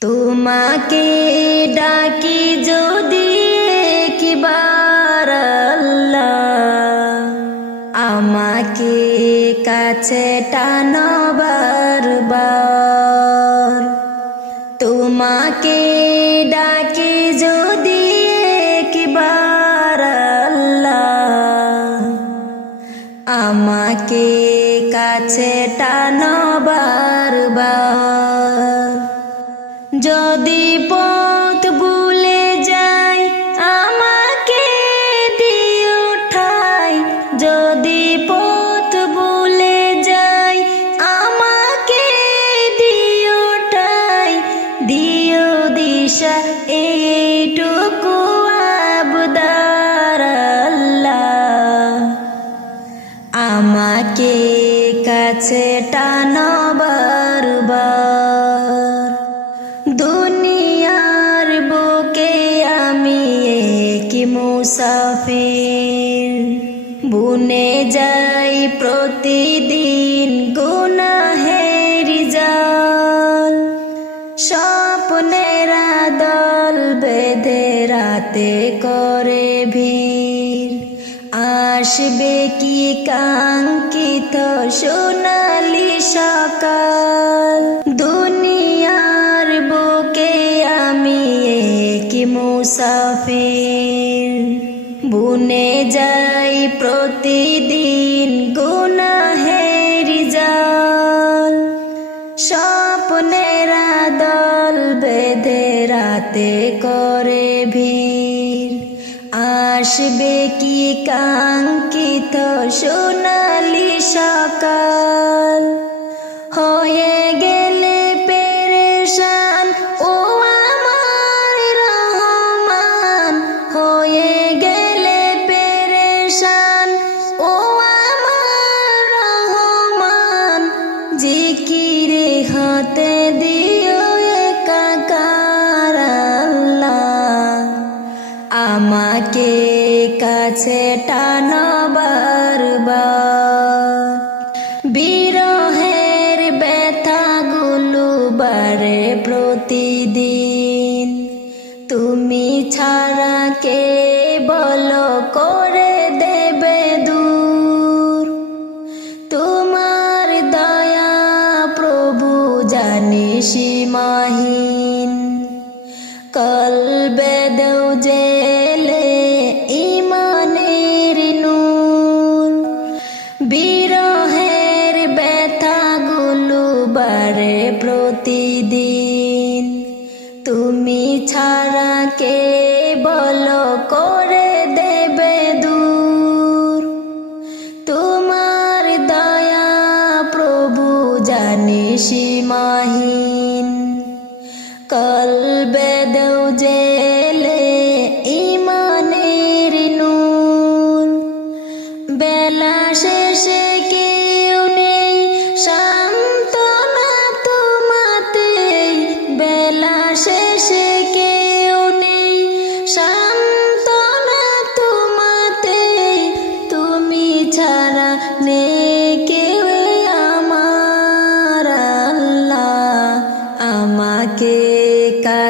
তোমাকে ডাকি যদি কিবার আল্লাহ। আমাকে কাছে টানবার বার। তোমাকে ডাকি যদি কিবার আল্লাহ। আমাকে কাছে টানবার বার। কাছে টানবার বার। দুনিয়ার বুকে আমি কি মুসাফির। বুনে যাই প্রতিদিন গুনাহের জাল। স্বপ্নেরা দল বেঁধে রাতে করে আসবে কি কাঙ্ক্ষিত? সোনালি সকাল। দুনিয়ার বুকে আমি কি মুসাফির। বুনে যাই প্রতিদিন গুনাহের জাল। স্বপ্নেরা দল বেঁধে রাতে করে ভিড় আসবে কি কাঙ্ক্ষিত? সোনালি সকাল হয়ে গেলে পেরেশান। ও আমার রহমান, হয়ে গেলে পেরেশান। ও আমার রহমান, জিকিরে হতে দিও একাকার আল্লাহ। আমাকে কাছে টানবার বার। বিরহের ব্যথাগুলো বারে প্রতিদিন। তুমি ছাড়া কে বলো করে দেবে দূর? তোমার দয়া প্রভু জানি সীমাহীন। তুমি ছাড়া কে বলো করে দেবে দূর? তোমার দয়া প্রভু জানি সীমাহীন। কলবে দেও জেলে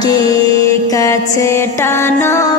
আমাকে কাছে টানো।